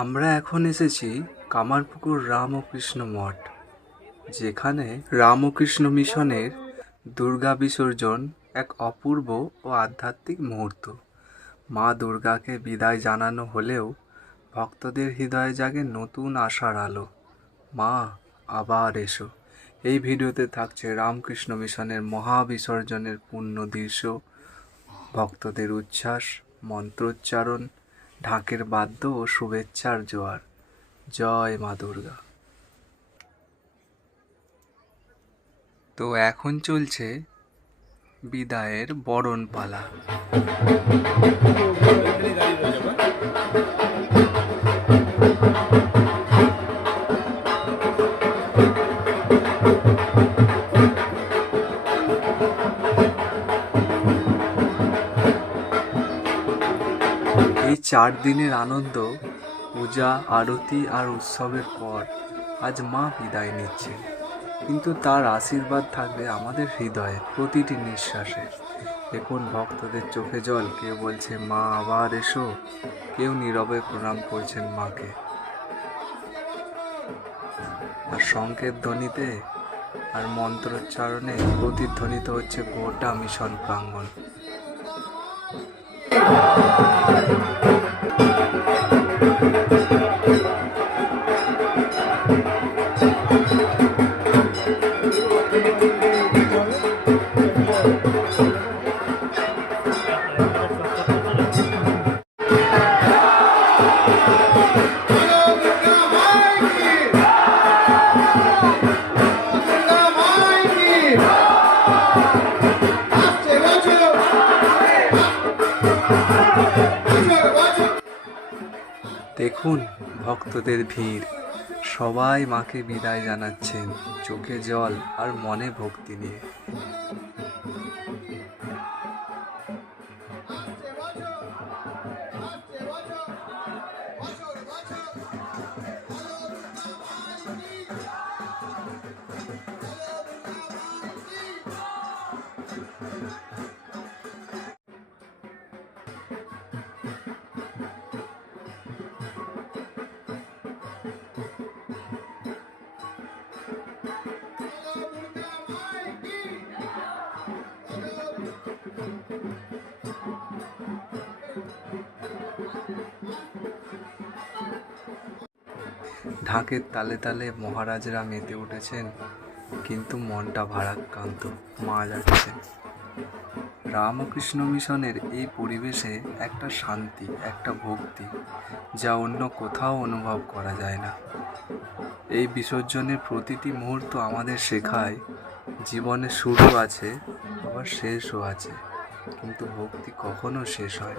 আমরা এখন এসেছি কামারপুকুর রামকৃষ্ণ মঠ, যেখানে রামকৃষ্ণ মিশনের দুর্গা বিসর্জন এক অপূর্ব ও আধ্যাত্মিক মুহূর্ত। মা দুর্গাকে বিদায় জানানো হলেও ভক্তদের হৃদয়ে জাগে নতুন আশার আলো। মা, আবার এসো। এই ভিডিওতে থাকছে রামকৃষ্ণ মিশনের মহাবিসর্জনের পূর্ণ দৃশ্য, ভক্তদের উচ্ছ্বাস, মন্ত্রোচ্চারণ ঢাকের বাদ্য ও শুভেচ্ছার জোয়ার। জয় মা দুর্গা। তো এখন চলছে বিদায়ের বরণ পালা চার দিনের আনন্দ, পূজা, আরতি আর উৎসবের পর আজ মা বিদায় নিচ্ছেন কিন্তু তার আশীর্বাদ থাকবে আমাদের হৃদয়ে প্রতিটি নিঃশ্বাসে। দেখুন ভক্তদের চোখে জল। কেউ বলছে, মা, আবার এসো। কেউ নীরবে প্রণাম করছেন মাকে। আর সংকেত ধ্বনিতে আর মন্ত্রোচ্চারণে প্রতিধ্বনিত হচ্ছে গোটা মিশন প্রাঙ্গণ। ভক্তদের ভিড়। সবাই মাকে বিদায় জানাচ্ছেন চোখে জল আর মনে ভক্তি নিয়ে। ঢাকের তালে তালে মহারাজরা মেতে উঠেছেন, কিন্তু মনটা ভারাক্রান্ত, মা যাচ্ছেন রামকৃষ্ণ মিশনের এই পরিবেশে একটা শান্তি, একটা ভক্তি, যা অন্য কোথাও অনুভব করা যায় না। এই বিসর্জনের প্রতিটি মুহূর্ত আমাদের শেখায়, জীবনে শুরু আছে, আবার শেষও আছে। কিন্তু ভক্তি কখনো শেষ হয়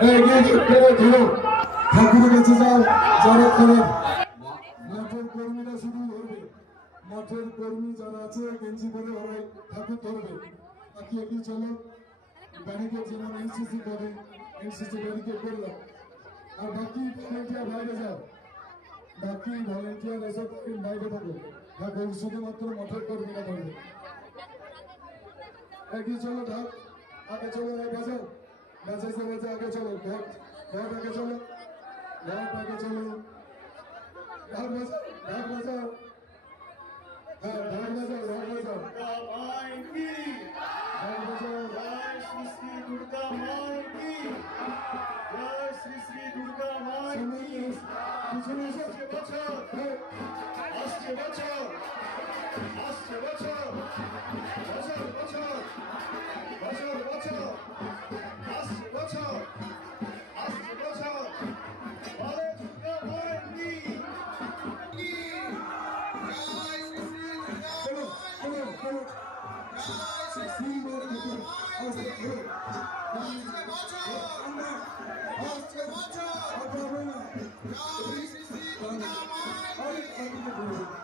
গিয়ে ধরো ধরো ঠাকুরের যাও যারা করে। মঠের কর্মীরা শুধু ধরবে। মঠের কর্মী যারা আছে, গেঞ্জি পরে ওরাই ঠাকুর ধরবে। বাকি এগিয়ে চলো? ব্যারিকেড যেমন এনসিসি করে এনসিসি ব্যারিকেড করলাম আর বাকি ভলেন্টিয়ার বাইরে যাও। বাকি ভলেন্টিয়ার এসব বাইরে থাকো। ঠাকুর শুধুমাত্র মঠের কর্মীরা ধরবে। এগিয়ে চলো ঢাক। আগে চলো বাজাও বাজাইতে বাজে আগে চলো ঘট ঢাক আগে চলো ঢাক আগে চলো ঢাক বাজাও ঢাক বাজাও হ্যাঁ ঢাক বাজাও আরে আগে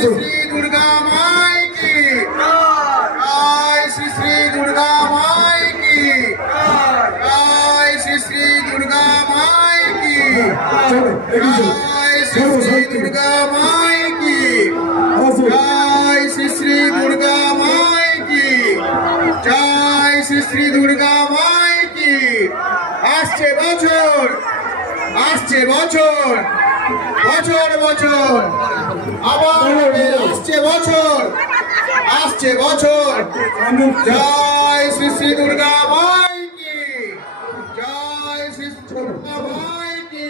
জয় শ্রী শ্রী দুর্গা মাই কি জয় শ্রী শ্রী দুর্গা মাই কি জয় শ্রী শ্রী দুর্গা মাই কি চলো এগিয়ে চলো জয় শ্রী চলো শ্রী দুর্গা মাই কি আসো জয় শ্রী শ্রী দুর্গা মাই কি জয় শ্রী শ্রী দুর্গা মাই কি আসছে বছর আসছে বছর বছর বছর। আবার আসছে বছর। আসছে বছর। জয় শ্রী শ্রী দুর্গা মাই কি জয় শ্রী দুর্গা মাই কি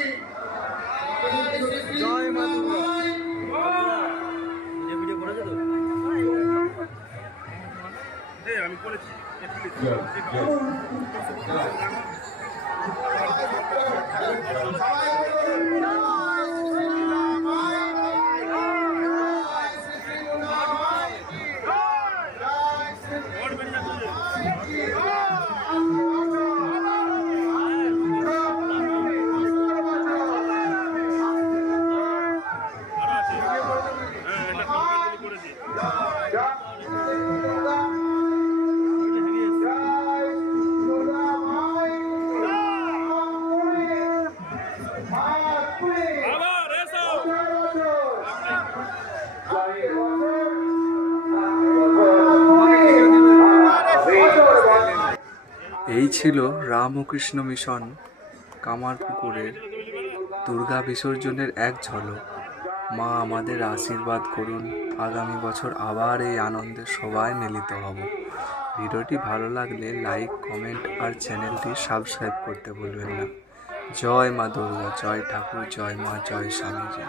দুর্গা মাই ছিল রামকৃষ্ণ মিশন কামারপুকুরের দুর্গা বিসর্জনের এক ঝলক। মা আমাদের আশীর্বাদ করুন, আগামী বছর আবার এই আনন্দে সবাই মিলিত হব। ভিডিওটি ভালো লাগলে লাইক, কমেন্ট আর চ্যানেলটি সাবস্ক্রাইব করতে ভুলবেন না। জয় মা দুর্গা, জয় ঠাকুর, জয় মা, জয় স্বামীজি।